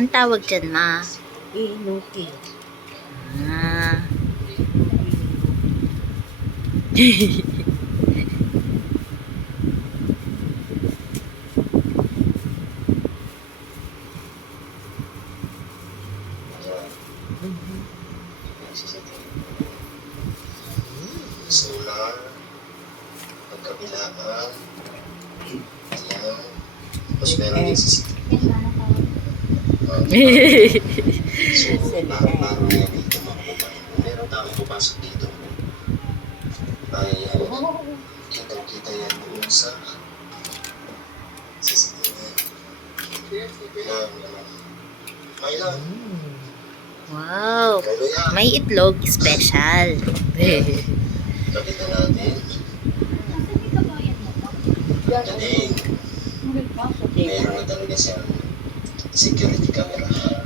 Anong tawag dyan, ma? Inuki. Ah. Solar, pagkabilaan, ayan. Tapos meron din sa so, parang yan dito mga babae. Meron tayong pupasok dito. Ay, kitang-kita yan doon sa CCTV. Yan, yan. May lang. Wow. Hallelujah. May itlog special. Kapita natin. Galing. Meron na talaga siyang security camera.